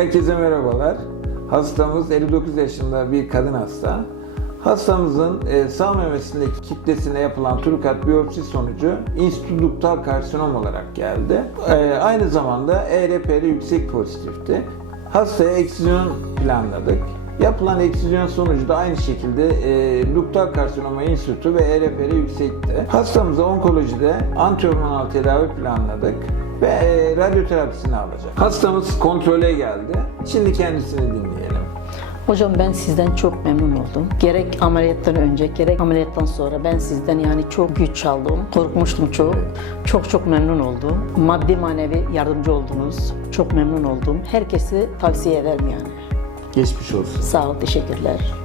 Herkese merhabalar. Hastamız 59 yaşında bir kadın hasta. Hastamızın e, sağ memesindeki kitlesine yapılan trukat biyopsi sonucu instituduktal karsinom olarak geldi. E, aynı zamanda ERP'li yüksek pozitifti. Hastaya eksizyon planladık. Yapılan eksizyon sonucu da aynı şekilde e, duktal karsinoma insütü ve ERP'li yüksekti. Hastamıza onkolojide antihormonal tedavi planladık ve e, radyoterapisini alacak. Hastamız kontrole geldi. Şimdi kendisini dinleyelim. Hocam ben sizden çok memnun oldum. Gerek ameliyattan önce gerek ameliyattan sonra ben sizden yani çok güç aldım. Korkmuştum çok. Çok çok memnun oldum. Maddi manevi yardımcı oldunuz. Çok memnun oldum. Herkesi tavsiye ederim yani. Geçmiş olsun. Sağ ol, teşekkürler.